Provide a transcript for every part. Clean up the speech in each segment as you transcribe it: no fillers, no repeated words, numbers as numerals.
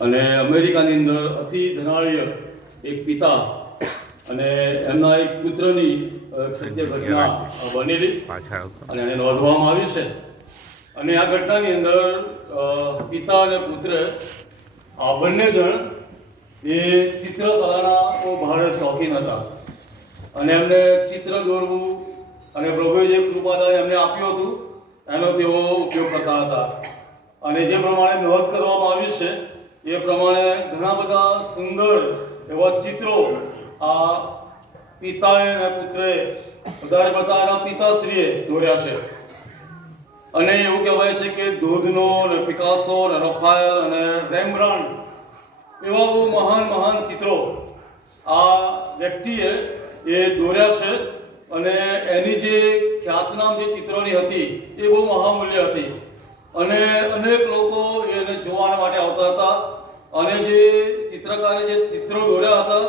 અને અમેરિકાની અંદર અતિ ધનાઢ્ય એક પિતા અને એમના એક પુત્રની સત્ય ઘટના બનેલી અને એને નોંધવામાં આવી છે. અને આ ઘટનાની અંદર પિતા અને પુત્ર આ બંને જણ એ ચિત્રકલાના બહુ ભારે શોખીન હતા અને એમને ચિત્ર દોરવું અને પ્રભુએ જે કૃપાદાન એમને આપ્યું હતું એનો તેઓ ઉપયોગ કરતા હતા. અને જે પ્રમાણે નોંધ કરવામાં આવી છે એ પ્રમાણે ઘણા બધા સુંદર એવા ચિત્રો આ પિતાએ અને પુત્રે વધારે પડતા એના પિતાશ્રીએ દોર્યા છે. અને એવું કહેવાય છે કે ધોધનો અને પિકાસો અને રફાયેલ અને રેમ્બ્રાન્ડ એવા બહુ મહાન ચિત્રો આ વ્યક્તિએ એ દોર્યા છે. અને એની જે ખ્યાતનામ જે ચિત્રોની હતી એ બહુ મહામૂલ્ય હતી અને અનેક લોકો એને જોવા માટે આવતા હતા. અને જે ચિત્રકારે જે ચિત્રો દોર્યા હતા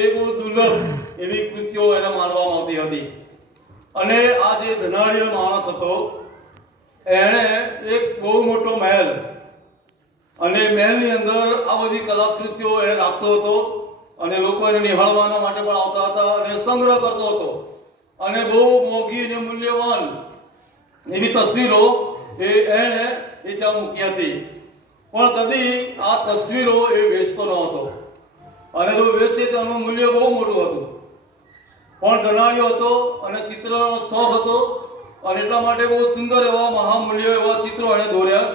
એ બહુ દુર્લભ એવી કૃતિઓ એને માનવામાં આવતી હતી. અને આ જે ધનાઢ્ય માણસ હતો એણે એક બહુ મોટો મહેલ અને મહેલની અંદર આ બધી કલાકૃતિઓ એ રાખતો હતો અને લોકો એને નિહાળવાના માટે પણ આવતા હતા અને સંગ્રહ કરતો હતો. અને બહુ મોંઘી અને મૂલ્યવાન એવી તસવીરો એણે ત્યાં મૂકી હતી. પણ કદી આ તસવીરો એ વેચતો ન હતો અને જો વેચે તેનું મૂલ્ય બહુ મોટું હતું. પણ ધનાઢ્ય હતો અને ચિત્રનો શોખ હતો અને એટલા માટે બહુ સુંદર એવા મહામૂલ્ય એવા ચિત્રો એણે દોર્યા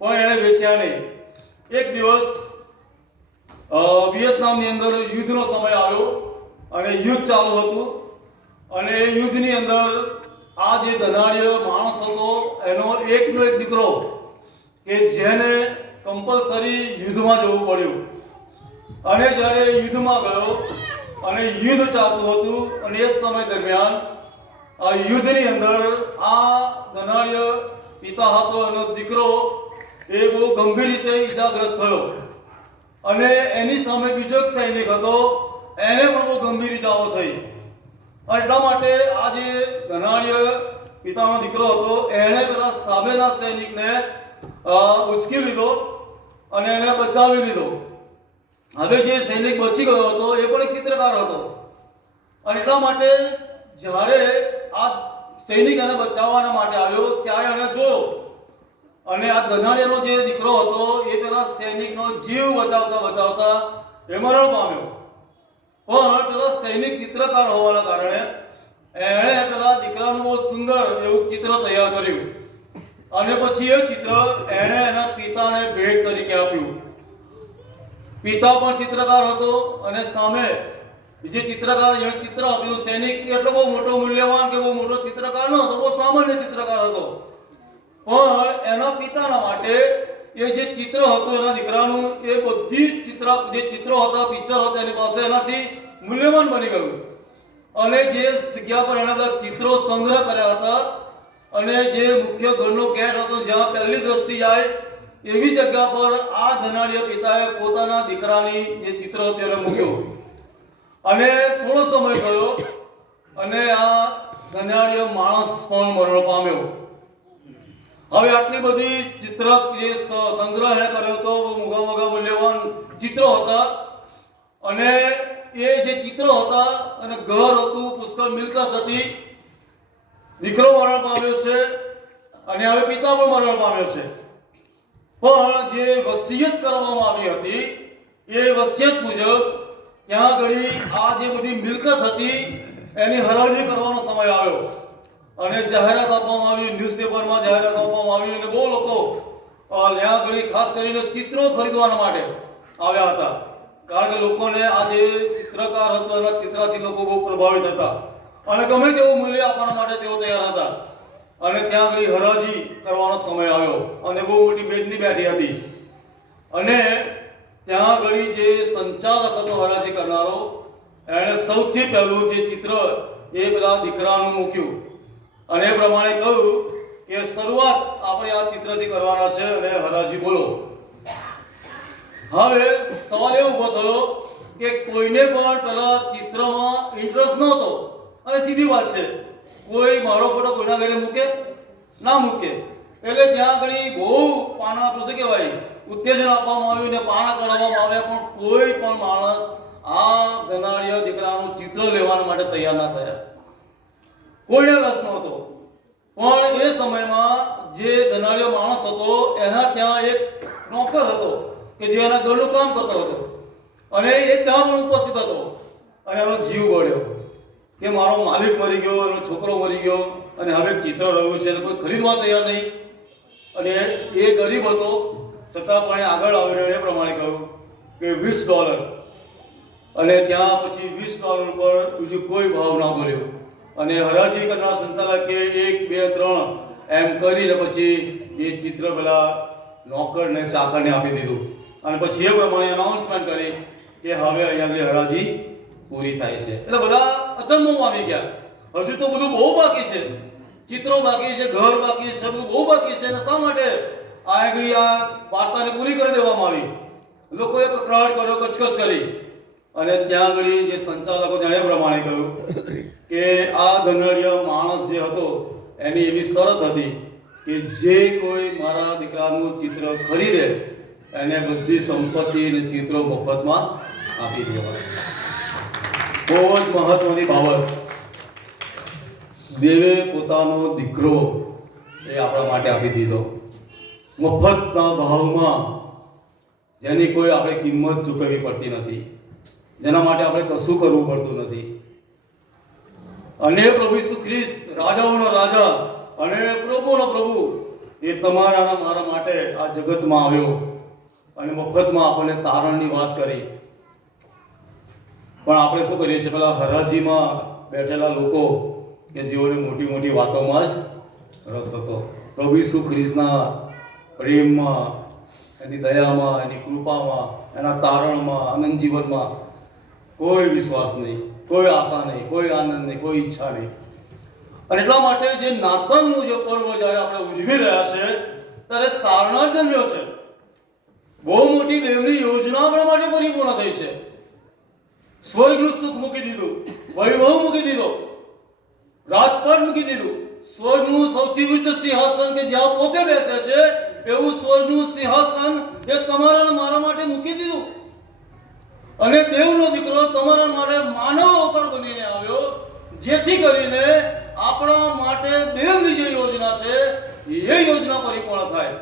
પણ એણે વેચ્યા નહીં. એક દિવસ વિયેતનામની અંદર યુદ્ધનો સમય આવ્યો અને યુદ્ધ ચાલુ હતું અને એ યુદ્ધની અંદર આ જે ધનાઢ્ય માણસ હતો એનો એકનો એક દીકરો કે જેને કમ્પલસરી યુદ્ધમાં જવું પડ્યું. અને જ્યારે યુદ્ધમાં ગયો અને યુદ્ધ ચાલતું હતું અને એ સમય દરમિયાન આ યુદ્ધની અંદર આ ધનાઢ્ય પિતા હતો એનો દીકરો એ બહુ ગંભીર રીતે ઈજાગ્રસ્ત થયો અને એની સામે બીજો એક સૈનિક હતો એને પણ બહુ ગંભીર ઈજાઓ થઈ. એટલા માટે આ જે ધનાઢ્ય પિતાનો દીકરો હતો એણે પેલા સામેના સૈનિકને ઉચકી લીધો અને એને બચાવી લીધો. હવે જે સૈનિક બચી ગયો હતો એ પણ એક ચિત્રકાર હતો અને એટલા માટે જ્યારે આ સૈનિક એને બચાવવાના માટે આવ્યો ત્યારે એને જોયો અને આ ધનાઢ્યનો જે દીકરો હતો એ પેલા સૈનિકનો જીવ બચાવતા એ મરણ પામ્યો. પણ પેલા સૈનિક ચિત્રકાર હોવાના કારણે એણે પેલા દીકરાનું બહુ સુંદર એવું ચિત્ર તૈયાર કર્યું અને પછી એ ચિત્ર એણે એના પિતાને ભેટ તરીકે આપ્યું. પિતા પણ ચિત્રકાર હતો અને સામે જે ચિત્રકાર જેણે ચિત્ર આપ્યું સૈનિક એટલો બહુ મોટો મૂલ્યવાન કે બહુ મોટો ચિત્રકાર ન હતો, બહુ સામાન્ય ચિત્રકાર હતો. પણ એના પિતાના માટે એ જે ચિત્ર હતું એના દીકરાનું એ બધી જે ચિત્રો હતા પિક્ચર હતા એની પાસે એનાથી મૂલ્યવાન બની ગયું. અને જે જગ્યા પર એના બધા ચિત્રો સંગ્રહ કર્યા હતા અને જે મુખ્ય ઘરનો ગેટ હતો જ્યાં પહેલી દ્રષ્ટિ જાય એવી જગ્યા પર આ ધનાઢ્ય પિતાએ પોતાના દીકરાની જે ચિત્ર હતી એને મૂક્યો. અને થોડો સમય ગયો અને આ ધનાઢ્ય માણસ પણ મરણ પામ્યો. હવે આટલી બધી ચિત્ર જે સંગ્રહ એ કર્યો હતો મોઘા મૂલ્યવાન ચિત્રો હતા અને એ જે ચિત્રો હતા અને ઘર હતું, પુષ્કળ મિલકત હતી. દીકરો મરણ પામ્યો છે અને હવે પિતા પણ મરણ પામ્યો છે. પણ જે વસિયત કરવામાં આવી હતી એ વસિયત મુજબ ત્યાં ઘડી આ જે બધી મિલકત હતી એની હરાજી કરવાનો સમય આવ્યો અને જાહેરાત આપવામાં આવી, ન્યૂઝપેપરમાં જાહેરાત આપવામાં આવી અને બહુ લોકો ત્યાં ઘડી ખાસ કરીને ચિત્રો ખરીદવા માટે આવ્યા હતા. કારણ કે લોકોને આ જે ચિત્રકાર હતો એના ચિત્રથી લોકો બહુ પ્રભાવિત હતા અને ગમે તેવું મૂલ્ય આપવા માટે તેઓ તૈયાર હતા. અને ત્યાં આગળ હરાજી કરવાનો સમય આવ્યો અને બહુ મોટી મેદની બેઠી હતી અને ત્યાં આગળ જે સંચાલક હતો હરાજી કરનારો એણે સૌથી પહેલું જે ચિત્ર એ પેલા દીકરાનું મૂક્યું અને એ પ્રમાણે કહ્યું કે શરૂઆત આપણે આ ચિત્રથી કરવાના છે અને હરાજી બોલો. હવે સવાલ એ ઊભો થયો કે કોઈને પણ પેલા ચિત્રમાં ઇન્ટરેસ્ટ નહોતો અને સીધી વાત છે કોઈ મારો ફોટો કોઈના ઘરે મૂકે ના મૂકે એટલે ત્યાં આગળ બહુ પાના શું કહેવાય ઉત્તેજન આપવામાં આવ્યું ને પાણા ચડાવવામાં આવ્યા, પણ કોઈ પણ માણસ આ ધનાઢ્ય દીકરાનું ચિત્ર લેવા માટે તૈયાર ના થયા. કોઈને રસ નહોતો. પણ એ સમયમાં જે ધનાઢ્ય માણસ હતો એના ત્યાં એક નોકર હતો કે જે એના ઘરનું કામ કરતો હતો, અને એ ત્યાં પણ ઉપસ્થિત હતો. અને એનો જીવ બળ્યો કે મારો માલિક મરી ગયો, એનો છોકરો મરી ગયો, અને હવે ચિત્ર રહ્યું છે અને કોઈ ખરીદવા તૈયાર નહીં. અને એ ગરીબ હતો છતાં પણ આગળ આવ્યો, એ પ્રમાણે કહ્યું કે $20. અને ત્યાં પછી $20 પર બીજું કોઈ ભાવ ના બોલ્યો. અને હરાજી કરનાર સંચાલકે 1, 2, 3 એમ કરીને પછી એ ચિત્ર પેલા નોકરને ચાકરને આપી દીધું. અને પછી એ પ્રમાણે અનાઉન્સમેન્ટ કરી કે હવે અહીંયા હરાજી પૂરી થાય છે. એટલે બધા અચંબોમાં આવી ગયા. હજુ તો બધું બહુ બાકી છે, ચિત્રો બાકી છે, ઘર બાકી છે, બધું બહુ બાકી છે. અને શા માટે આ વાર્તાને પૂરી કરી દેવામાં આવી? લોકોએ કકળાટ કર્યો, કચકચ કરી. અને ત્યાં આગળ જે સંચાલકો ત્યાં એ પ્રમાણે કહ્યું કે આ ધનાઢ્ય માણસ જે હતો એની એવી શરત હતી કે જે કોઈ મારા દીકરાનું ચિત્ર ખરીદે એને બધી સંપત્તિ અને ચિત્રો મફતમાં આપી દેવા. બહુ જ મહત્વની બાબત. દેવે પોતાનો દીકરો એ આપણા માટે આપી દીધો મફતના ભાવમાં, જેની કોઈ આપણે કિંમત ચૂકવવી પડતી નથી, જેના માટે આપણે કશું કરવું પડતું નથી. અને પ્રભુ ઈસુ ખ્રિસ્ત રાજાઓનો રાજા અને પ્રભુનો પ્રભુ એ તમારા અને મારા માટે આ જગતમાં આવ્યો અને મફતમાં આપણને તારણની વાત કરી. પણ આપણે શું કરીએ છીએ? પેલા હરાજીમાં બેઠેલા લોકો કે જેઓને મોટી મોટી વાતોમાં જ રસ હતો. પ્રભુ ઈસુ ખ્રિસ્તના પ્રેમમાં, એની દયામાં, એની કૃપામાં, એના તારણમાં, આનંદ જીવનમાં કોઈ વિશ્વાસ નહીં, કોઈ આશા નહીં, કોઈ આનંદ નહીં, કોઈ ઈચ્છા નહીં. અને એટલા માટે જે નાતાલનું જે પર્વ જ્યારે આપણે ઉજવી રહ્યા છે ત્યારે તારણહાર જન્મ્યો છે. બહુ મોટી દેવની યોજના આપણા માટે પરિપૂર્ણ થઈ છે. સ્વર્ગનું સુખ મૂકી દીધું, વૈભવ મૂકી દીધો, રાજપાટ મૂકી દીધું. સ્વર્ગનું સૌથી ઉચ્ચ સિંહાસન કે જ્યાં પોતે બેસે છે એવું સ્વર્ગનું સિંહાસન એ તમારા અને મારા માટે મૂકી દીધું. અને દેવનો દીકરો તમારા માટે માનવ અવતાર બનીને આવ્યો, જેથી કરીને આપણા માટે દેવની જે યોજના છે એ યોજના પરિપૂર્ણ થાય.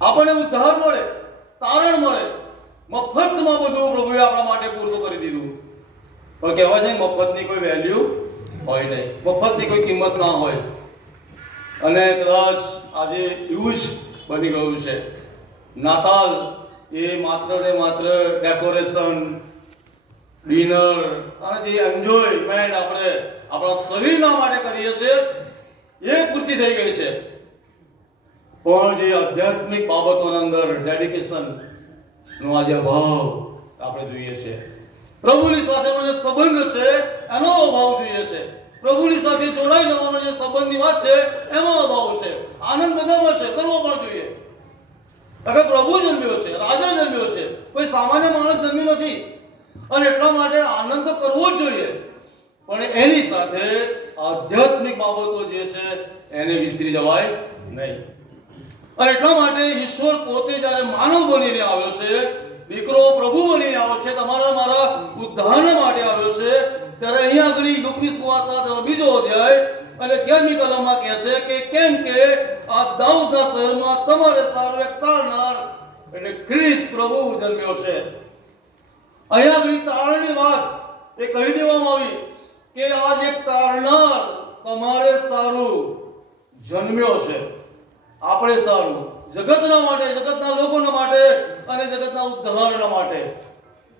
આપણને ઉદ્ધાર મળે, તારણ મળે, મફતમાં બધું પ્રભુએ આપણા માટે પૂરું કરી દીધું. પણ કહેવાય છે મફતની કોઈ વેલ્યુ હોય નહીં, મફતની કોઈ કિંમત ના હોય. અને કદાચ આજે એવું જ બની ગયું છે. નાતાલ એ માત્ર ને માત્ર ડેકોરેશન, ડિનર અને જે એન્જોયમેન્ટ આપણે આપણા શરીરના માટે કરીએ છીએ એ પૂરતી થઈ ગઈ છે. પણ જે આધ્યાત્મિક બાબતોના અંદર ડેડિકેશન નો આજે અભાવ આપણે જોઈએ છે. પ્રભુની સાથેનો જે સંબંધ છે એનો અભાવ જોઈએ છે. પ્રભુની સાથે જોડાઈ જવાનો જે સંબંધની વાત છે એનો અભાવ છે. આનંદ બધામાં છે, કરવો પણ જોઈએ. અગર પ્રભુ જન્મ્યો છે, રાજા જન્મ્યો છે, કોઈ સામાન્ય માણસ જન્મ્યો નથી. અને એટલા માટે આનંદ તો કરવો જ જોઈએ, પણ એની સાથે આધ્યાત્મિક બાબતો જે છે એને વિસરી જવાય નહીં. અને એટલા માટે ઈશ્વર પોતે જ્યારે માનવ બનીને આવ્યો છે, દીકરો પ્રભુ બનીને આવ્યો છે, તમારા મારા ઉદ્ધાર માટે આવ્યો છે, ત્યારે અહીંયા આગળ લુકની સુવાર્તા 2 અધ્યાય અને 11મી કલમમાં કહે છે કે કેમ કે આ દાઉદના શહેરમાં તમારે સારું એક તારનાર એટલે ખ્રિસ્ત પ્રભુ જન્મ્યો છે. અહીંયા આગળ તારણની વાત એ કહી દેવામાં આવી કે આજ એક તારનાર તમારે સારું જન્મ્યો છે. આપણે સારું, જગતના માટે, જગતના લોકોના માટે અને જગતના ઉદ્ધારના માટે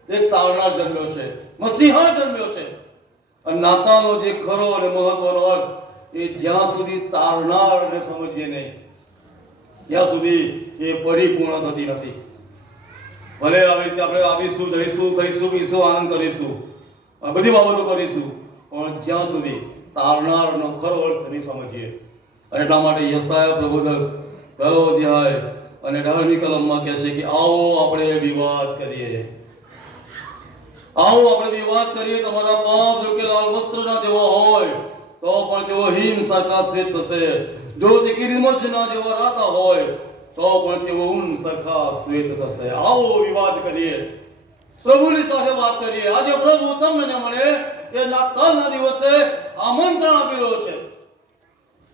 એક તારનાર જન્મ્યો છે, મસીહા જન્મ્યો છે. અને નાતાલનો જે ખરો અને મહત્વનો અર્થ એ જ્યાં સુધી તારનારને સમજીએ નહીં ત્યાં સુધી એ પરિપૂર્ણ થતી નથી. ભલે આવી રીતે આપણે આવીશું, જઈશું, ખાઈશું, પીશું, આનંદ કરીશું, આ બધી બાબતો કરીશું, પણ જ્યાં સુધી તારનારનો ખરો અર્થ નહીં સમજીએ. એટલા માટે યશાયા પ્રબોધક 1 અધ્યાય અને 18મી કલમમાં કહે છે કે આવો આપણે વિવાદ કરીએ, આવો આપણે વિવાદ કરીએ. તમારા પાપ જો કે લાલ વસ્ત્રના જેવા હોય તો પણ તેઓ હિમ સરખા શ્વેત થશે, જો તે કિરીમચના જેવા રાતા હોય તો પણ તેઓ ઊન સરખા શ્વેત થશે. આવો વિવાદ કરીએ, પ્રભુની સાથે વાત કરીએ. આજે પ્રભુ તમને ને મને એ નાતાલના દિવસે આમંત્રણ આપી રહ્યો છે.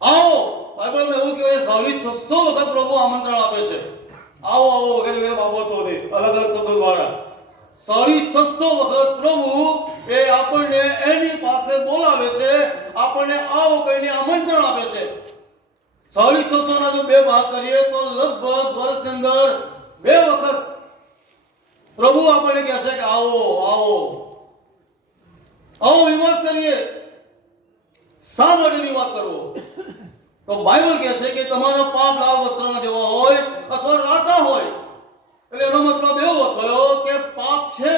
આવો, બાઇબલમાં એવું કહેવાય 600 વખત પ્રભુ આમંત્રણ આપે છે. આવો આવો વગેરે વગેરે બાબતોથી અલગ અલગ શબ્દો દ્વારા 600 વખત પ્રભુ એ આપણને એની પાસે બોલાવે છે, આપણને આવો કહીને આમંત્રણ આપે છે. 600 ના જો બે ભાગ કરીએ તો લગભગ વર્ષની અંદર 2 વખત પ્રભુ આપણને કહે છે કે આવો આવો આવો વિવાદ કરીએ. શા માટે વિવાદ કરવો? તો બાઇબલ કહે છે કે તમારા પાપ લાલ વસ્ત્રના જેવા હોય અથવા રાતા હોય. એટલે એનો મતલબ એવો થયો કે પાપ છે,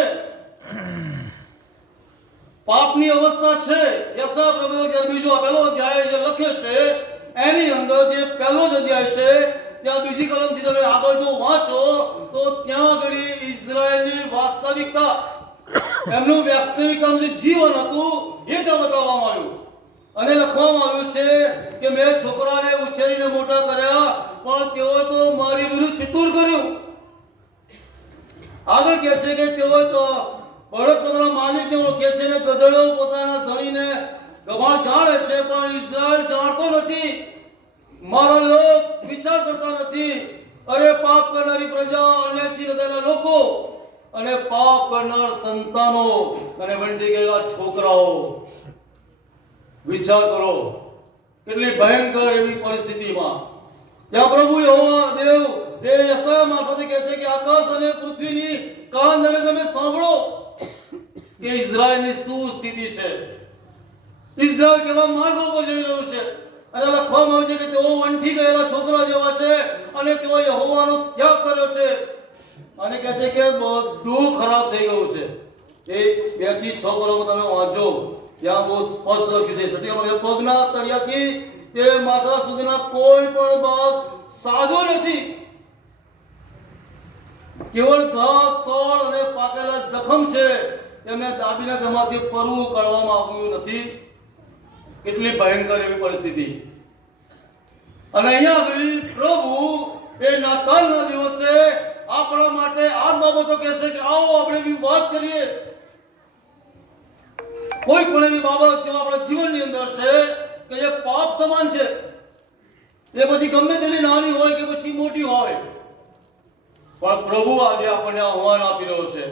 પાપની અવસ્થા છે. યશા પ્રભુ જે બીજો પહેલો અધ્યાય જે લખે છે એની અંદર જે પહેલો જ અધ્યાય છે ત્યાં બીજી કલમથી તમે આગળ જો વાંચો તો ત્યાં આગળ ઇઝરાયલની વાસ્તવિકતા, એમનું વાસ્તવિકતાનું જે જીવન હતું એ ત્યાં બતાવવામાં આવ્યું અને લખવામાં આવ્યું છે કે મેં છોકરાને ઉછેરીને મોટા કર્યા પણ તેઓ તો મારી વિરુદ્ધ પિતુર કર્યું. આગળ કહે છે કે તેઓ તો બળદ પોતાના માલિકને ઓળખે છે ને ગધેડો પોતાના ધણીને ગમાણ જાણે છે, પણ ઇઝરાયલ જાણતો નથી, મારા લોક વિચાર કરતા નથી. અરે પાપ કરનારી પ્રજા, અન્યાયથી રચાયેલા લોકો અને પાપ કરનાર સંતાનો અને બંધી ગયેલા છોકરાઓ. વિચાર કરો કેટલી ભયંકર એવી પરિસ્થિતિમાં ત્યાં પ્રભુ યહોવા દેવ એ યશાયા મારફતે કહે છે કે આકાશ અને પૃથ્વીની કાન ધરીને તમે સાંભળો કે ઇઝરાયલની શું સ્થિતિ છે. ઇઝરાયલ કેવા માર્ગો પર જઈ રહ્યું છે અને લખવામાં આવ્યું છે કે તેઓ વંઠી ગયેલા છોકરા જેવા છે અને તેઓ યહોવાનો ત્યાગ કર્યો છે અને કહે છે કે બધું ખરાબ થઈ ગયું છે. એ 2 થી 6 કલમો તમે વાંચો, ત્યાં બહુ સ્પષ્ટ લખ્યું છે. સટીમાં પગના તળિયાથી તે માથા સુધીના કોઈ પણ ભાગ સાજો નથી. કેવળ ઘાસ, સોળ અને પાકેલા જખમ છે, એમને દાબીને તેમાંથી પરવું કાઢવામાં આવ્યું નથી. કેટલી ભયંકર એવી પરિસ્થિતિ. અને અહીંયા આગળ પ્રભુ એ નાતાલના દિવસે આપણા માટે આ બાબતો કહે છે કે આવો આપણે વિવાદ કરીએ. કોઈ પણ એવી બાબત જો આપણા જીવનની અંદર છે કે જે પાપ સમાન છે, એ પછી ગમે તેની નાની હોય કે પછી મોટી હોય, પણ પ્રભુ આજે આપણને આહ્વાન આપી રહ્યો છે.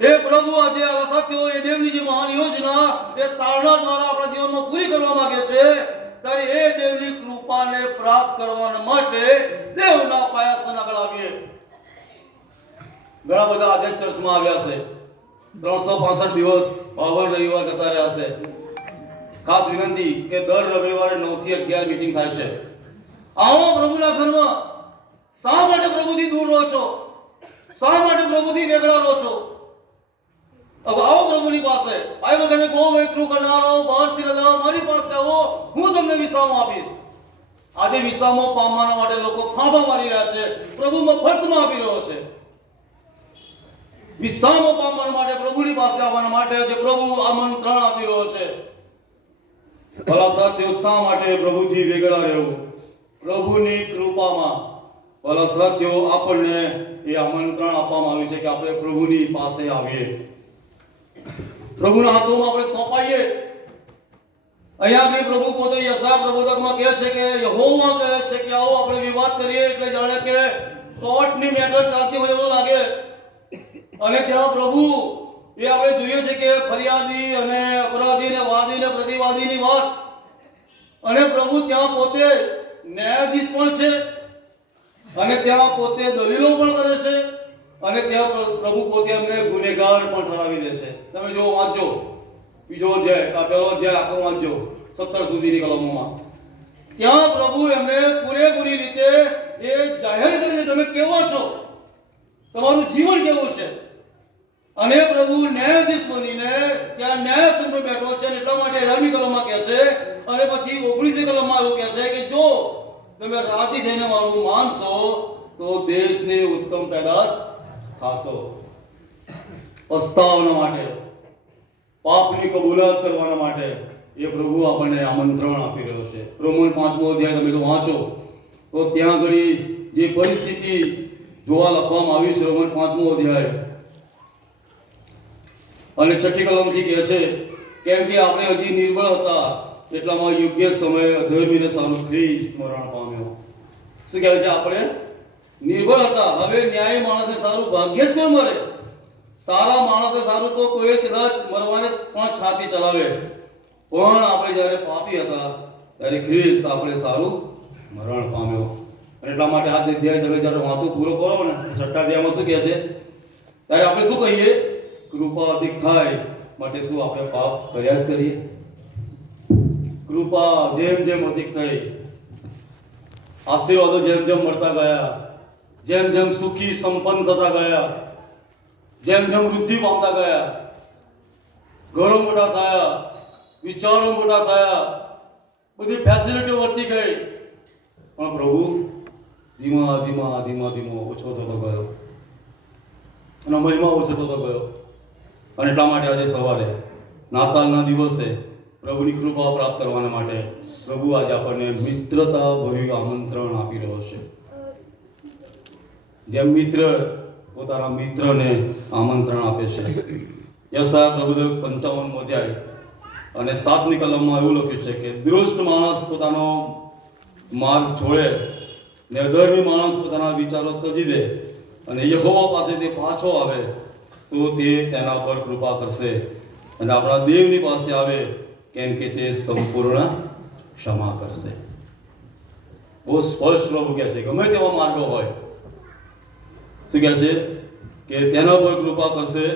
એ પ્રભુ આજે આ લખાત્યો એ દેવની જે મહાન યોજના એ તારણા દ્વારા આપણા જીવનમાં પૂરી કરવા માંગે છે, ત્યારે એ દેવની કૃપાને પ્રાપ્ત કરવા માટે દેવના પાયાસન આગળ આવીએ. ઘણા બધા આજે ચર્ચમાં આવ્યા છે, 365 દિવસ 52 રવિવાર જતા રહ્યા છે. ખાસ વિનંતી કે દર રવિવારે 9 થી 11 મીટિંગ થાય છે. આવો પ્રભુના ઘરમાં. શા માટે પ્રભુથી દૂર રહો છો? શા માટે પ્રભુથી વેગળા રહો છો? આવો પ્રભુની પાસે. બાઇબલ કહે છે ગો એકરું કરનારો બહારથી રજાઓ મારી પાસે આવો, હું તમને વિસામો આપીશ. આજે વિસામો પામવા માટે લોકો ફાંફા મારી રહ્યા છે, પ્રભુ મફતમાં આપી રહ્યો છે. વિસામો પામવા માટે પ્રભુની પાસે આવવા માટે આજે પ્રભુ આમંત્રણ આપી રહ્યો છે. ભલા સાથીઓ, શા માટે પ્રભુથી વેગળા રહેવું? પ્રભુની કૃપામાં ભલા સાથીઓ આપણને એ આમંત્રણ આપવામાં આવ્યું છે કે આપણે પ્રભુની પાસે આવીએ, પ્રભુના હાથોમાં આપણે સોંપાઈએ. અહીંયા પ્રભુ પોતે યશાયા પ્રબોધકમાં કહે છે કે યહોવા કહે છે કે આવો આપણે વિવાદ કરીએ. એટલે જાણે કે કોર્ટની મેટર ચાલતી હોય એવું લાગે. અને ત્યાં પ્રભુ એ આપણે જોઈએ છે કે ફરિયાદી અને અપરાધી અને વાદી અને પ્રતિવાદીની વાત, અને પ્રભુ ત્યાં પોતે ન્યાયાધીશ પણ છે અને ત્યાં પોતે દલીલો પણ કરે છે અને ત્યાં પ્રભુ પોતે એમને ગુનેગાર પણ ઠરાવી દે છે. તમે જો વાંચો બીજો અધ્યાય, આ પહેલો અધ્યાય આખો વાંચજો 17 સુધીની કલમોમાં, ત્યાં પ્રભુ એમને પૂરેપૂરી રીતે એ જાહેર કરી દે તમે કેવા છો, તમારું જીવન કેવું છે. અને પ્રભુ ન્યાયાધીશ બનીને ત્યાં ન્યાયાસન પર બેઠો છે. એટલા માટે 18મી કલમમાં કહે છે અને પછી 19મી કલમમાં એવું કહે છે કે જો તમે રાજી થઈને મારું માનશો તો દેશની ઉત્તમ પેદાશ ખાશો. પસ્તાવના માટે, પાપની કબૂલાત કરવાના માટે એ પ્રભુ આપણને આમંત્રણ આપી રહ્યો છે. રોમન 5મો અધ્યાય તમે વાંચો તો ત્યાં આગળ જે પરિસ્થિતિ જોવા લખવામાં આવી છે રોમન 5મો અધ્યાય અને 6ઠી કલમથી કહે છે, કેમ કે આપણે હજી નિર્બળ હતા એટલામાં યોગ્ય સમયે અધર્મીને સારું ખ્રિસ્ત મરણ પામ્યો. શું કહે છે? આપણે નિર્બળ હતા, હવે ન્યાય માણસને સારું ભાગ્ય જ કોઈ મરે. સારા માણસને સારું તો કોઈ કદાચ મરવાને પણ છાતી ચલાવે, પણ આપણે જ્યારે પાપી હતા ત્યારે ખ્રિસ્ત આપણે સારું મરણ પામ્યો. અને એટલા માટે આ અધ્યાય તમે જ્યારે વાંચો પૂરો કરો ને 6ઠા અધ્યાયમાં શું કહે છે, ત્યારે આપણે શું કહીએ? કૃપા અધિક થાય માટે શું આપણે પાપ કર્યા જ કરીએ? કૃપા જેમ જેમ અધિક થઈ, આશીર્વાદો જેમ જેમ મળતા ગયા, જેમ જેમ સુખી સંપન્ન થતા ગયા, જેમ જેમ વૃદ્ધિ પામતા ગયા, ઘરો મોટા થયા, વિચારો મોટા થયા, બધી ફેસિલિટીઓ વધતી ગઈ, પણ પ્રભુ ધીમા ધીમા ધીમા ધીમો ઓછો થતો ગયો અને મહિમા ઓછો થતો ગયો. અને એટલા માટે આજે સવારે નાતાલના દિવસે પ્રભુની કૃપા પ્રાપ્ત કરવાના માટે પ્રભુ આજે આપણને મિત્રતા ભર્યું આમંત્રણ આપી રહ્યો છે. જેમ મિત્ર પોતાના મિત્રને આમંત્રણ આપે છે. યશાયા પ્રભુદેવ 55મો અધ્યાય અને 7મી કલમમાં એવું લખ્યું છે કે દુષ્ટ માણસ પોતાનો માર્ગ છોડે ને અધર્મી માણસ પોતાના વિચારો ત્યજી દે અને યહોવા પાસેથી પાછો આવે તો તે તેના પર કૃપા કરશે અને આપણા દેવની પાસે આવે કેમ કે તે સંપૂર્ણ ક્ષમા કરશે. બહુ સ્પષ્ટ પ્રભુ કહે છે, ગમે તેવા માર્ગો હોય, શું કહે છે કે તેના પર કૃપા કરશે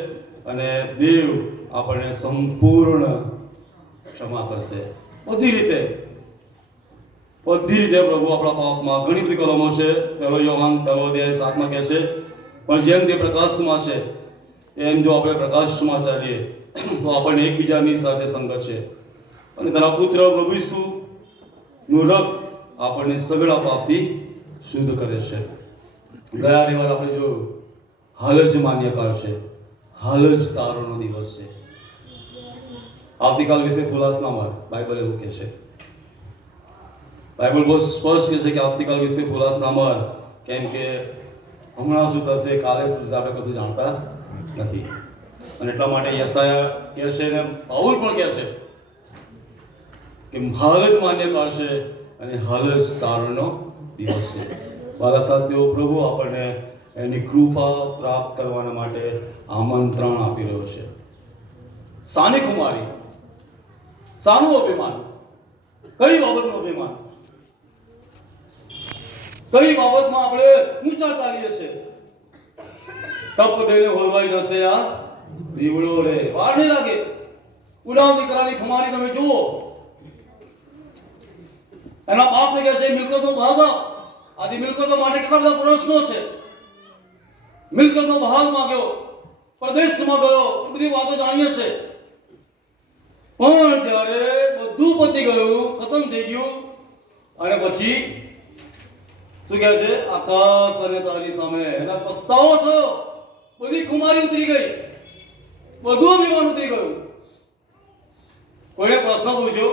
અને દેવ આપણને સંપૂર્ણ ક્ષમા કરશે. બધી રીતે પ્રભુ આપણા પાપમાં ઘણી બધી કલમો છે. 1 યોહાન 1લો અધ્યાય 7માં કહે છે, પણ જેમ તે પ્રકાશમાં છે એમ જો આપણે પ્રકાશમાં ચાલીએ તો આપણને એકબીજાની સાથે સંગત છે અને તેના પુત્ર પ્રભુ ઈસુનું રક્ત આપણને સગળા પાપથી શુદ્ધ કરે છે. ગયા રવિવારે આપણે જોયું, હાલ જ માન્યકાળ છે, હાલ જ તારોનો દિવસ છે. આવતીકાલ વિશે ખુલાસ ના મળે, બાઇબલ એવું કહે છે. બાઇબલ બહુ સ્પષ્ટ કહે છે કે આવતીકાલ વિશે ખુલાસ ના મળે, કેમ કે હમણાં શું થશે, કાલે શું થશે, આપણે કશું જાણતા નથી. અને એટલા માટે યશાયા કહે છે ને પાઉલ પણ કહે છે કે હાલ જ માન્યકાળ છે અને હાલ જ તારણનો દિવસ છે. મારા સાથીઓ, પ્રભુ આપણને એની કૃપા પ્રાપ્ત કરવાના માટે આમંત્રણ આપી રહ્યો છે. શાની ખુમારી, શાનું અભિમાન, કઈ બાબતનું અભિમાન, કઈ બાબતમાં આપણે ઊંચા ચાલીએ છીએ? તપ દઈને હોલવાઈ જશે આ દીવડો રે, વાર નહીં લાગે. ઉડાવ દીકરાની ખુમારી તમે જુઓ, એના બાપને કહે છે મિલકતનો ભાગ આપ. આથી મિલકતો માટે કેટલા બધા પ્રશ્નો છે. મિલકતનો ભાગ માંગ્યો, પ્રદેશમાં ગયો, એ બધી વાતો જાણીએ છે. પણ જ્યારે બધું પતી ગયું, ખતમ થઈ ગયું અને પછી શું કહે છે, આકાશ અને તારી સામે એના પસ્તાવો થયો. બધી ખુમારી ઉતરી ગઈ, બધું અભિમાન ઉતરી ગયું. કોઈને પ્રશ્ન પૂછ્યો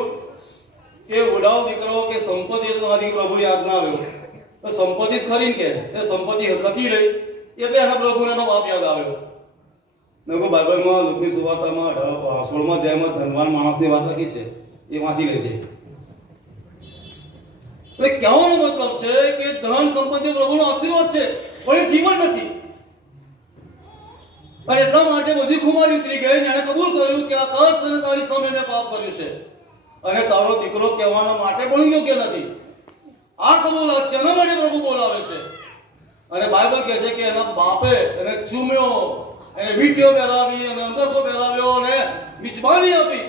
કે ઉડાવ દીકરો કે સંપત્તિ તમારી પ્રભુ યાદ ના આવ્યો, તો સંપત્તિ જ ખરી કે એ સંપત્તિ હતી રહી એટલે એના પ્રભુને એનો બાપ યાદ આવ્યો. મેં કહું બાઇબલમાં લુકની સુવાર્તામાં 16મા અધ્યાયમાં ધનવાન માણસની વાત લખી છે, એ વાંચી લેજે. એટલે કહેવાનો મતલબ છે કે ધન સંપત્તિ પ્રભુનો આશીર્વાદ છે, પણ એ જીવન નથી. અને એટલા માટે બધી ખુમારી ઉતરી ગઈ અને એને કબૂલ કર્યું કે આકાશ અને તારી સામે મેં પાપ કર્યું છે અને તારો દીકરો કહેવાના માટે પણ યોગ્ય નથી. આ કબૂલાત છે, એના માટે પ્રભુ બોલાવે છે. અને બાઇબલ કહે છે કે એના બાપે એને ચૂમ્યો, એને વીંટીઓ પહેરાવી અને અંગરખો પહેરાવ્યો અને મિજબાની આપી.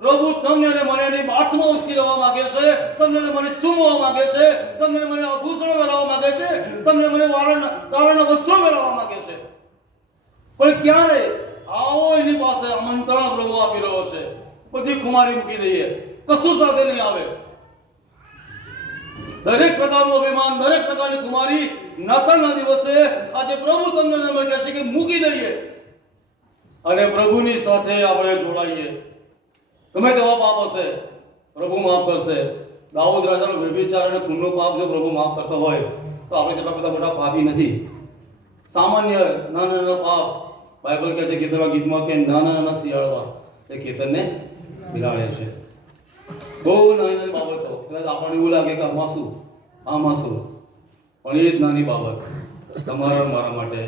પ્રભુ તમને અને મને એની બાથમાં ઉચકી લેવા માંગે છે, તમને મને ચૂમવા માંગે છે, તમને મને આભૂષણો પહેરાવવા માંગે છે, તમને મને તારાના વસ્ત્રો પહેરાવવા માંગે છે. પણ ક્યારે આવો એની પાસે આમંત્રણ પ્રભુ આપી રહ્યો છે. બધી ખુમારી મૂકી દઈએ, કશું સાથે નહીં આવે. દરેક પ્રકારનું અભિમાન, દરેક પ્રકારની ખુમારી નાતાલના દિવસે આજે પ્રભુ તમને નમ્ર કહે છે કે મૂકી દઈએ અને પ્રભુની સાથે આપણે જોડાઈએ. ગમે તેવા પાપ હશે પ્રભુ માફ કરશે. દાઉદ રાજાનો વ્યભિચાર અને ખૂનનો પાપ જો પ્રભુ માફ કરતો હોય તો આપણે જેટલા બધા મોટા પાપી નથી. સામાન્ય નાના નાના પાપ બાઇબલ કહે છે ગીતના ગીતમાં કે નાના નાના શિયાળવા એ ખેતરને બિલાડે છે. બહુ નાની નાની બાબતો કદાચ આપણને એવું લાગે કે આમાં શું પણ એ જ નાની બાબત તમારા મારા માટે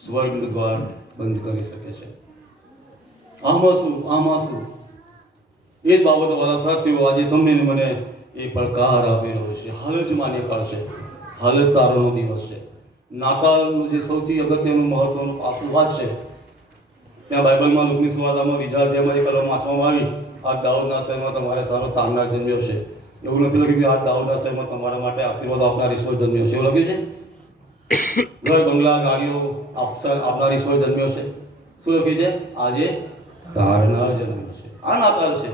સ્વર્ગનું દ્વાર બંધ કરી શકે છે. આમાં શું એ જ બાબતો વાળા સાથીઓ આજે તમને ને મને એ પડકાર આપી રહ્યો છે. હાલ જ માન્ય કાળ છે, હાલ જ તારણનો દિવસ છે. નાતાલનું જે સૌથી અગત્યનું મહત્વનું પાસું વાત છે ત્યાં બાઇબલમાં લુકની સુવાર્તામાં બીજા અધ્યાયમાં એક કલમ વાંચવામાં આવી આ દાઉદના શહેરમાં તમારે સારો તારનાર જન્મ્યો છે. એવું નથી લખ્યું કે આ દાઉદના શહેરમાં તમારા માટે આશીર્વાદ આપનાર ઈશ્વર જન્મ્યો છે. એવું લખ્યું છે ઘર બંગલા ગાડીઓ આપનાર ઈશ્વર જન્મ્યો છે. શું લખ્યું છે? આજે તારનાર જન્મ્યો છે. આ નાતાલ છે.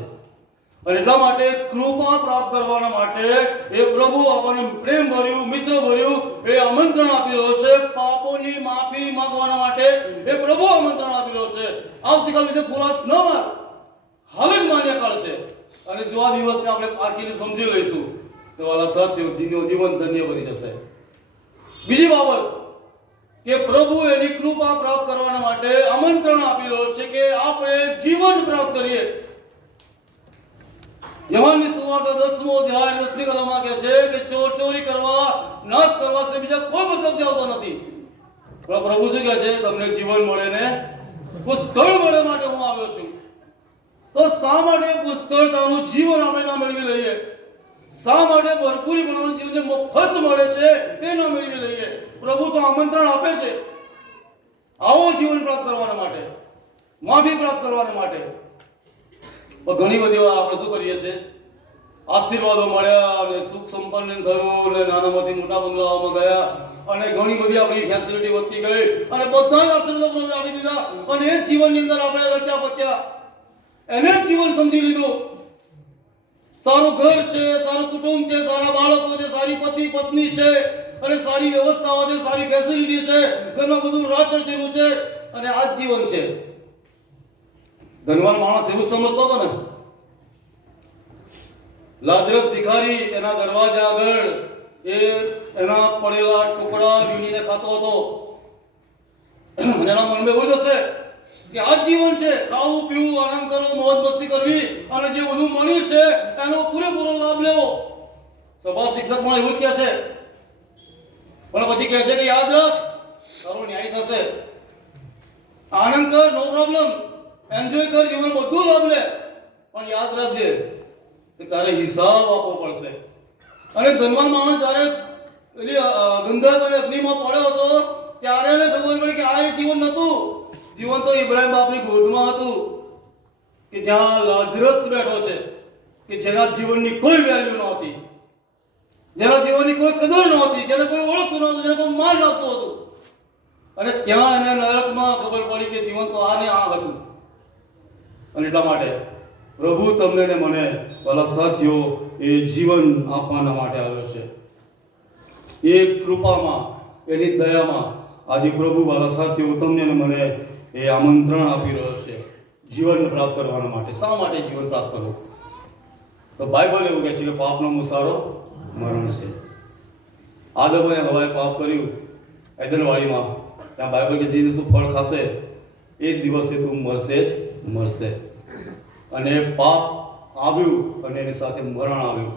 અને એટલા માટે કૃપા પ્રાપ્ત કરવાના માટે એ પ્રભુ આપણને પ્રેમ ભર્યું મિત્ર ભર્યું એ આમંત્રણ આપી રહ્યો છે. પાપોની માફી માંગવાના માટે એ પ્રભુ આમંત્રણ આપી રહ્યો છે. આવતીકાલ વિશે ભૂલાશ ન માર, હાલ જ માન્ય કાળ છે. અને જો આ દિવસને આપણે પારખીને સમજી લઈશું તો વાલા સાથીઓ જીવન ધન્ય બની જશે. બીજી બાબત કે પ્રભુ એની કૃપા પ્રાપ્ત કરવાના માટે આમંત્રણ આપી રહ્યો છે કે આપણે જીવન પ્રાપ્ત કરીએ. યોહાનની સુવાર્તા 10મો અધ્યાય 10મી કલમમાં કહે છે કે ચોરી કરવા નાશ કરવા સિવાય બીજા કોઈ મતલબ આવતો નથી. પણ પ્રભુ શું કહે છે? તમને જીવન મળે ને પુષ્કળ મળે માટે હું આવ્યો છું. તો શા માટે પુષ્કળતાનું જીવન આપણે મેળવી લઈએ? શા માટે ભરપૂરીપણાનું જીવન જે મફત મળે છે તે ન મેળવી લઈએ? પ્રભુ તો આમંત્રણ આપે છે આવો જીવન પ્રાપ્ત કરવાના માટે, માફી પ્રાપ્ત કરવાના માટે. પણ ઘણી બધી વાર આપણે શું કરીએ છીએ? આશીર્વાદો મળ્યા અને સુખ સંપન્ન થયું અને નાનામાંથી મોટા બંગલાઓમાં ગયા અને ઘણી બધી આપણી ફેસિલિટી વધતી ગઈ અને બધા જ આશીર્વાદો આપી દીધા અને એ જીવનની અંદર આપણે રચ્યા પચ્યા, એને જ જીવન સમજી લીધું. સારું ઘર છે, સારું કુટુંબ છે, સારા બાળકો છે, સારી પતિ પત્ની છે અને સારી વ્યવસ્થાઓ છે, સારી ફેસિલિટી છે, ઘરમાં બધું રાચરચેલું છે અને આ જ જીવન છે. ધનવાન માણસ એવું સમજતો હતો ને. લાજરસ ભિખારી એના દરવાજા આગળ એના પડેલા ટુકડા વીણીને ખાતો હતો અને એના મનમાં એવું જ હશે કે આ જીવન છે, ખાવું પીવું આનંદ કરવો મોજ મસ્તી કરવી અને જે બધું મળ્યું છે એનો પૂરેપૂરો લાભ લેવો. સભા શિક્ષક પણ એવું જ કહે છે. પણ પછી કહે છે કે યાદ રાખ તારો ન્યાય થશે, આનંદ કર, નો પ્રોબ્લેમ, એન્જોય કર, જીવન બધું લાભ લે, પણ યાદ રાખજે કે તારે હિસાબ આપવો પડશે. અને ધનવાન માણસ જ્યારે ગંધર્વ અને અગ્નિમાં પડ્યો હતો ત્યારે એને ખબર પડી કે આ એ જીવન નહોતું. જીવન તો ઇબ્રાહિમ બાપની ગોદમાં હતું કે જ્યાં લાજરસ બેઠો છે કે જેના જીવનની કોઈ વેલ્યુ નહોતી, જેના જીવનની કોઈ કદર નહોતી, જેને કોઈ ઓળખતું નહોતું, જેને કોઈ માન નહોતું હતું. અને ત્યાં એને નરકમાં ખબર પડી કે જીવન તો આને આ હતું. અને એટલા માટે પ્રભુ તમને ને મને વાલા સાથીઓ એ જીવન આપવાના માટે આવ્યો છે. એ કૃપામાં એની દયામાં આજે પ્રભુ વાલા સાથીઓ તમને ને મને એ આમંત્રણ આપી રહ્યો છે જીવન પ્રાપ્ત કરવાના માટે. શા માટે જીવન પ્રાપ્ત કરવું? તો બાઇબલ એવું કહે છે કે પાપનો મુસારો મરણ છે. આદમે હવાએ પાપ કર્યું એદનવાડીમાં, ત્યાં બાઇબલ કે જે દિવસ ફળ ખાશે એ જ દિવસે તું મરશે જ મરશે. અને પાપ આવ્યું અને એની સાથે મરણ આવ્યું.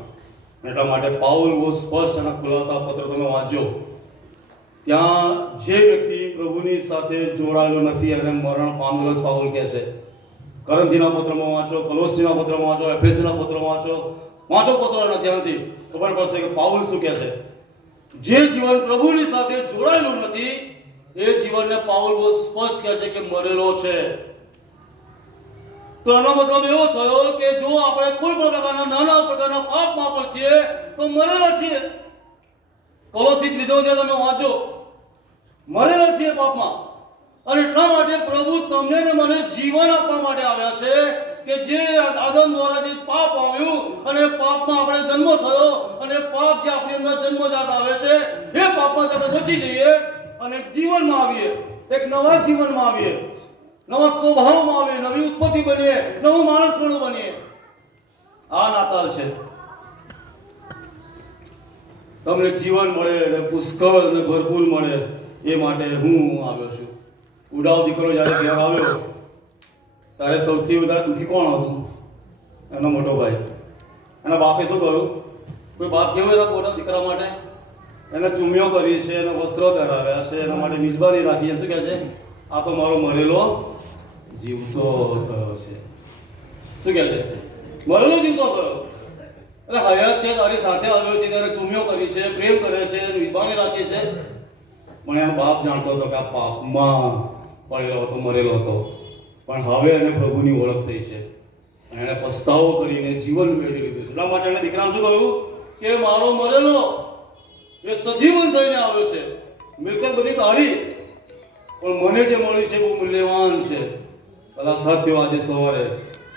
એટલા માટે પાઉલ બહુ સ્પષ્ટ અને ખુલાસા પત્ર તમે વાંચજો. ત્યાં જે વ્યક્તિ પ્રભુની સાથે જોડાયેલો નથી એને મરણ પામેલો જ પાઉલ કહે છે. કરંથીના પત્રમાં વાંચો, કોલોસીના પત્રમાં વાંચો, એફેસીના પત્રમાં વાંચો પત્રોના ધ્યાનથી ખબર પડશે કે પાઉલ શું કહે છે. જે જીવન પ્રભુની સાથે જોડાયેલું નથી એ જીવનને પાઉલ બહુ સ્પષ્ટ કહે છે કે મરેલો છે. તો એનો મતલબ એવો થયો કે જો આપણે કોઈ પણ પ્રકારના નાના પ્રકારના પાપમાં પણ છીએ તો મરેલા છીએ. કોલોસી 3 અધ્યાય તમે વાંચો, મરેલા છીએ પાપમાં. અને એટલા માટે પ્રભુ તમને ને મને જીવન આપવા માટે આવ્યા છે કે જે આદમ દ્વારા જે પાપ આવ્યું અને પાપમાં આપણે જન્મ થયો અને પાપ જે આપણી અંદર જન્મજાત આવે છે એ પાપમાંથી આપણે બચી જઈએ અને જીવનમાં આવીએ, એક નવા જીવનમાં આવીએ, નવા સ્વભાવમાં આવીએ, નવી ઉત્પત્તિ બનીએ, નવું માણસ બનીએ. આ નાતાલ છે. તમને જીવન મળે અને પુષ્કળ અને ભરપૂર મળે એ માટે હું આવ્યો છું. ઉડાવ દીકરો જ્યારે ઘેર આવ્યો ત્યારે સૌથી વધારે દુઃખી કોણ હતું? એનો મોટો ભાઈ. એના બાપે શું કર્યું? કોઈ બાપ કેવું એના પોતાના દીકરા માટે એને ચૂમ્યો કરી છે, એને વસ્ત્રો પહેરાવ્યા છે, એના માટે મિજબાની રાખી છે. શું કહે છે? આ તો મારો મરેલો જીવતો થયો છે. શું કહે છે? મરેલો જીવતો થયો. એટલે હયાત છે, તારી સાથે આવ્યો છે, ત્યારે ચૂમ્યો કરી છે, પ્રેમ કરે છે, મિજબાની રાખી છે. પણ એનો બાપ જાણતો હતો કે આ પાપમાં પડેલો હતો, મરેલો હતો. પણ હવે એને પ્રભુની ઓળખ થઈ છે. એણે પસ્તાવો કરીને જીવન મેળવી લીધું છે. એટલા માટે એને દીકરાને શું કહ્યું કે મારો મરેલો એ સજીવન થઈને આવ્યો છે. મિલકત બધી તારી, પણ મને જે મળ્યું છે બહુ મૂલ્યવાન છે. બધા સાથીઓ, આજે સવારે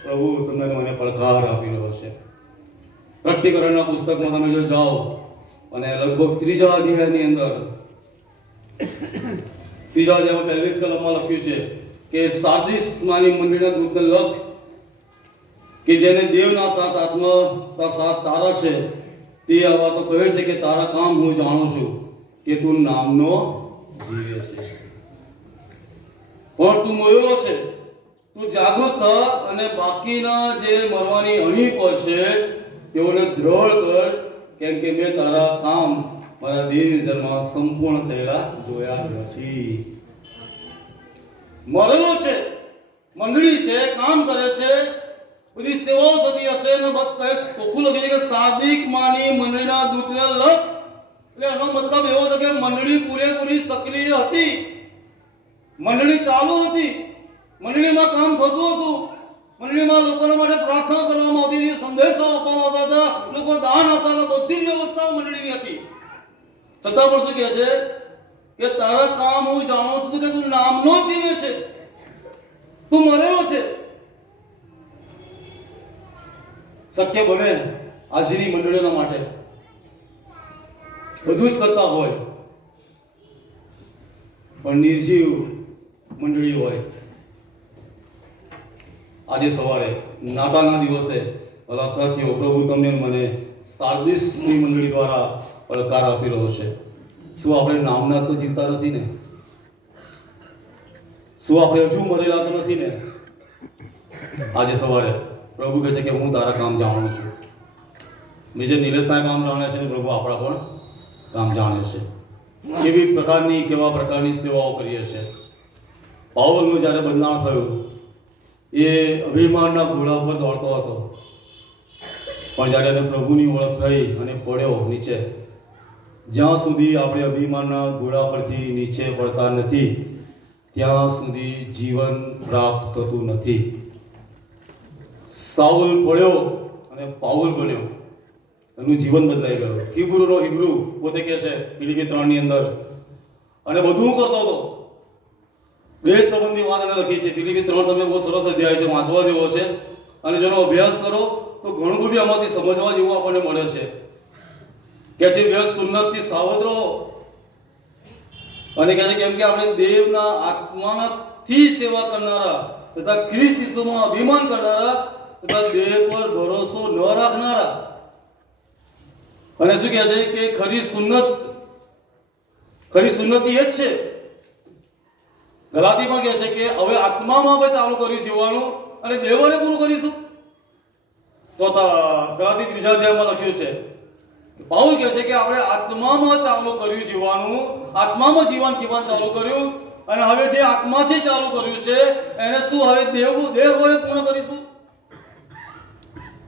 પ્રભુ તમને મને પડકાર આપી રહ્યો છે. પ્રકટીકરણના પુસ્તકમાં તમે જો જાઓ અને લગભગ 3જા અધ્યાયની અંદર 3જા અધ્યાયમાં 41 કલમમાં લખ્યું છે કે સાર્દિસમાંની મંદિરના દૂતને લખ કે જેને દેવના સાત આત્મા સાત તારા છે, તે આ વાતો કહે છે કે તારા કામ હું જાણું છું કે તું નામનો જીવે છે, પણ તું મરેલો છે. તું જાગૃત થા અને બાકીના જે મરવાની અણી પર છે તેઓને દ્રઢ કર, કેમ કે મેં તારા કામ મારા દેહની અંદરમાં સંપૂર્ણ થયેલા જોયા નથી. મરેલો છે, મંડળી છે, કામ કરે છે, બધી સેવાઓ થતી હશે ને બસ ચોખ્ખું લખ્યું છે કે સાર્દિક માની મંડળીના દૂતને લખ. એટલે એનો મતલબ એવો હતો કે મંડળી પૂરેપૂરી સક્રિય હતી, મંડળી ચાલુ હતી, મંડળીમાં કામ થતું હતું, મંડળીમાં લોકોના માટે પ્રાર્થના કરવામાં આવતી હતી, સંદેશો આપવામાં આવતા હતા, લોકો દાન આપતા હતા, બધી જ વ્યવસ્થાઓ મંડળીની હતી. છતાં પણ શું કહે છે કે તારા કામ હું જાણું છું કે તું નામનો જીવે છે, તું મરેલો છે. શક્ય બને આજની મંડળીઓના માટે બધું જ કરતા હોય, પણ નિર્જીવ મંડળી હોય. આજે સવારે નાતાલના દિવસે ભલા સાથીઓ, પ્રભુ તમને મને સાર્દિસની મંડળી દ્વારા પડકાર આપી રહ્યો છે. શું આપણે નામના તો જીવતા નથી ને? શું આપણે હજુ મરેલા તો નથી ને? આજે સવારે પ્રભુ કહે છે કે હું તારા કામ જાણું છું. મેજર નિલેશના કામ જાણે છે, પ્રભુ આપણા પણ કામ જાણે છે. કેવા પ્રકારની સેવાઓ કરીએ છીએ. પાઉલનું જ્યારે બંધાણ થયું એ અભિમાનના ઘોડા પર દોડતો હતો, પણ જ્યારે એને પ્રભુની ઓળખ થઈ અને પડ્યો નીચે, જ્યાં સુધી આપણે અભિમાનના ઘોડા પરથી નીચે પડતા નથી ત્યાં સુધી જીવન પ્રાપ્ત થતું નથી. સાઉલ પડ્યો અને પાઉલ બન્યો, એનું જીવન બદલાઈ ગયું. હિબ્રુ પોતે કહે છે ફિલિપી 3 ની અંદર, અને બધું કરતો હતો. દેશ સંબંધી વાત એને લખી છે. ફિલિપી 3 તમે બહુ સરસ અધ્યાય છે, વાંચવા જેવો છે, અને જેનો અભ્યાસ કરો તો ઘણું બધું આમાંથી સમજવા જેવું આપણને મળે છે. કે છે વ્યસ્ત સુન્નતથી સાવધ રહો, અને કહે છે કેમ કે આપણે દેવના આત્માથી સેવા કરનારા તથા ખ્રિસ્ત ઈસુમાં અભિમાન કરનારા તથા દેહ પર ભરોસો ન રાખનારા. અને શું કહે છે કે ખરી સુન્નતિ એ જ છે. ગલાતીમાં કહે છે કે હવે આત્મામાં આપણે ચાલુ કર્યું જીવવાનું અને દેવને પૂરું કરીશું. તો ગલાતી 3 અધ્યાયમાં લખ્યું છે, પાઉલ કહે છે કે આપણે આત્મામાં ચાલુ કર્યું જીવવાનું, આત્મામાં જીવન ચાલુ કર્યું, અને હવે જે આત્માથી ચાલુ કર્યું છે એને શું હવે દેહ વડે પૂર્ણ કરીશું.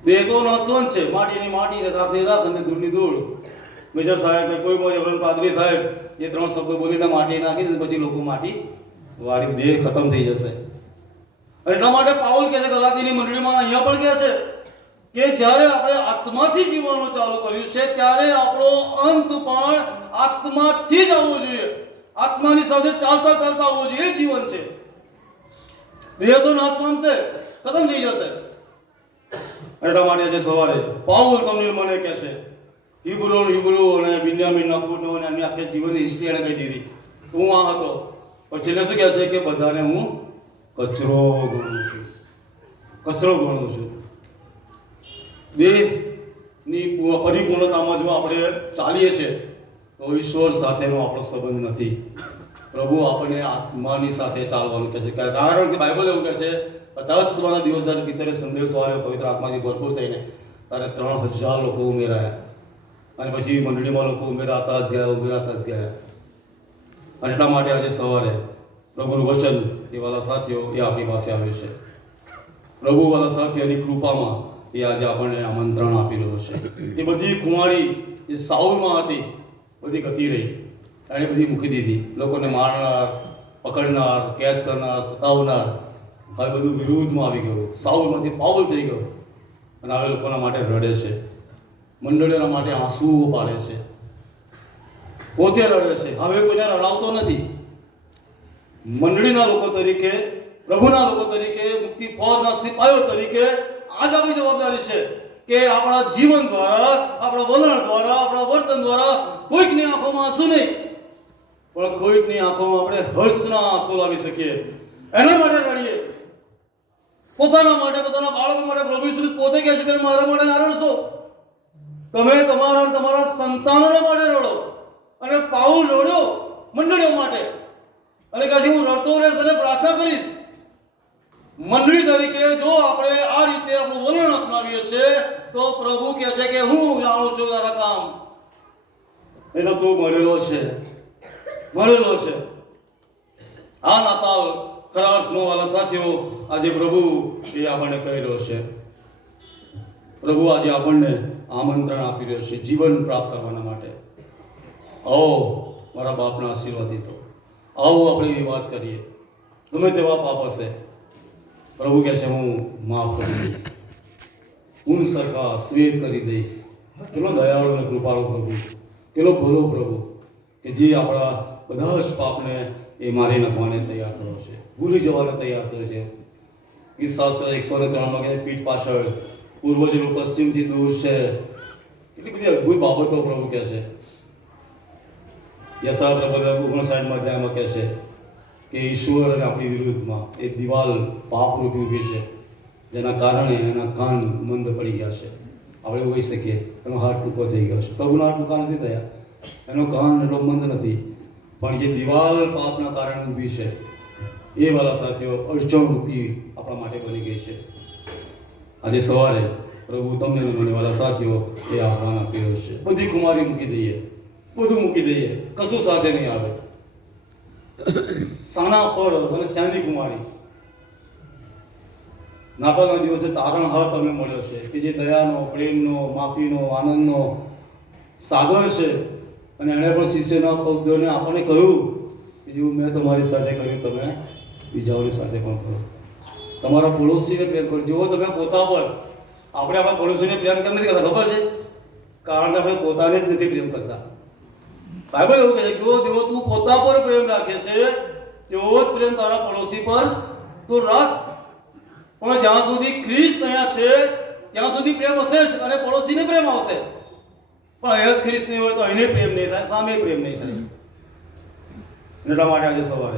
દેહ તો નસવંત છે, માટીની માટી ને રાખની રાખ અને ધૂળની ધૂળ. મેજર સાહેબ કોઈ પાદરી સાહેબ એ 3 શબ્દો બોલીને માટી નાખી દે, પછી લોકો માટી વાળી, દેહ ખતમ થઈ જશે. એટલા માટે પાઉલ કહે છે ગલાતીની મંડળીમાં, અહીંયા પણ કહે છે કે જ્યારે આપણે આત્માથી જીવવાનું ચાલુ કર્યું છે ત્યારે આપણો અંત પણ આત્માથી જ આવવો જોઈએ, આત્માની સાથે ચાલતા આવવું જોઈએ. એ જીવન છે. દેહ તો નાશ પામશે, ખતમ થઈ જશે. એટલા માટે આજે સવારે પાઉલ તમને મને કહે છે, હિબ્રુ અને બિન્યામીનના પુત્રો અને એમની આખી જીવનની હિસ્ટ્રી એને કહી દીધી. હું આ હતો, પણ છેલ્લે શું કહે છે કે બધાને હું કચરો ગણું છું. દેહ ની પરિપૂર્ણતામાં જો આપણે ચાલીએ છીએ તો ઈશ્વર સાથેનો આપણો સંબંધ નથી. પ્રભુ આપણને આત્માની સાથે ચાલવાનું કહે છે, કારણ કે બાઇબલ એવું કહે છે 50 દિવસ જ્યારે પિતરે સંદેશો આવ્યો પવિત્ર આત્માથી ભરપૂર થઈને, ત્યારે 3000 લોકો ઉમેરાયા અને પછી મંડળીમાં લોકો ઉમેરાતા જ ગયા. અને એટલા માટે આજે સવારે પ્રભુનું વચન એ વાલા સાથીઓ એ આપણી પાસે આવ્યું છે. પ્રભુ વાલા સાથીઓની કૃપામાં એ આજે આપણને આમંત્રણ આપી રહ્યો છે. એ બધી કુંવારી જે સાઉલમાં હતી બધી ગતી રહી, એણે બધી મૂકી દીધી. લોકોને મારનાર, પકડનાર, કેદ કરનાર, સતાવનાર, હવે બધું વિરુદ્ધમાં આવી ગયું. સાઉલમાંથી પાઉલ થઈ ગયો અને હવે લોકોના માટે રડે છે, મંડળીઓના માટે આંસુઓ પાડે છે, પોતે રડે છે. હવે કોઈને રડાવતો નથી. મંડળીના લોકો તરીકે, પ્રભુના લોકો તરીકે, મુક્તિ ફોજના સિપાહીઓ તરીકે આજ આપણી જવાબદારી છે કે આપણા જીવન દ્વારા, આપણા વલણ દ્વારા, આપણા વર્તન દ્વારા કોઈકની આંખોમાં આંસુ નહીં, પણ કોઈકની આંખોમાં આપણે હર્ષના આંસુ લાવી શકીએ. એના માટે રડીએ. પોતાના માટે, પોતાના બાળકો માટે પ્રભુ ઈસુ પોતે કહે છે કે મારા માટે ના રડશો, તમે તમારા સંતાનોના માટે રડો. અને પાઉલ રડ્યો મંડળીઓ માટે અને કહે છે હું રડતો રહીશ અને પ્રાર્થના કરીશ. મંડળી તરીકે જો આપણે આ રીતે આપણું વલણ અપનાવીએ છીએ તો પ્રભુ કહે છે કે હું જાણું છું તારા કામ, એ તો તું મળેલો છે. આ નાતાલ ખરા અર્થમાં વાલા સાથીઓ આજે પ્રભુ એ આપણને કહી રહ્યો છે. પ્રભુ આજે આપણને આમંત્રણ આપી રહ્યો છે જીવન પ્રાપ્ત કરવાના માટે. આવો મારા બાપના આશીર્વાદિતો, આવો આપણે એ વાત કરીએ. ગમે તેવા પાપ હશે પ્રભુ કહે છે હું માફ કરી દઈશ, ઊન સરખા શ્વેત કરી દઈશ. કેટલો દયાળુ અને કૃપાળુ પ્રભુ, કેટલો ભલો પ્રભુ કે જે આપણા બધા જ પાપને એ મારી નાખવાને તૈયાર થયો છે, ભૂલી જવાને તૈયાર થયો છે. ગીતશાસ્ત્ર 103 કહે પીઠ પાછળ પૂર્વજનું પશ્ચિમથી દૂર છે. કેટલી બધી અદ્ભુત બાબતો પ્રભુ કહે છે. યશાયા પ્રભુ 59 અધ્યાયમાં કહે છે કે ઈશ્વર અને આપણી વિરુદ્ધમાં એક દિવાલ પાપરૂપી ઊભી છે, જેના કારણે એના કાન મંદ પડી ગયા છે. આપણે એવું કહી શકીએ એનો હાથ ટૂંકો થઈ ગયો છે. પ્રભુના હાથ ટૂંકા નથી થયા, એનો કાન એટલો મંદ નથી, પણ જે દિવાલ પાપના કારણે ઊભી છે એ વાલા સાથીઓ અડચણરૂપી આપણા માટે બની ગઈ છે. આજે સવારે પ્રભુ તમને મને વાલા સાથીઓ એ આહ્વાન આપી રહ્યો છે. બધી કુમારી મૂકી દઈએ, બધું મૂકી દઈએ, કશું સાથે નહીં આવે. સાના પર અને શ્યામની કુમારી નાતાલના દિવસે તારણહાર તમને મળ્યો છે કે જે દયાનો, પ્રેમનો, માફીનો, આનંદનો સાગર છે. અને એણે પણ શિષ્યના પગને આપણને કહ્યું કે જેવું મેં તમારી સાથે કર્યું તમે બીજાઓની સાથે પણ કરો. તમારા પડોશીને પ્રેમ કરો જેવો તમે પોતા પર. આપણે આપણા પડોશીને પ્રેમ કેમ નથી કરતા ખબર છે? કારણ કે આપણે પોતાને જ નથી પ્રેમ કરતા. બાઇબલ એવું કહે છે કે જેવો તું પોતા પર પ્રેમ રાખે છે તેવો જ પ્રેમ તારા પડોશી પર તું રાખ. પણ જ્યાં સુધી ખ્રિસ્ત અહીંયા છે ત્યાં સુધી પ્રેમ હશે જ અને પડોશીને પ્રેમ આવશે. પણ અહીંયા જ ખ્રિસ્ત નહીં હોય તો અહીંને પ્રેમ નહીં થાય, સામે પ્રેમ નહીં થાય. એટલા માટે આજે સવારે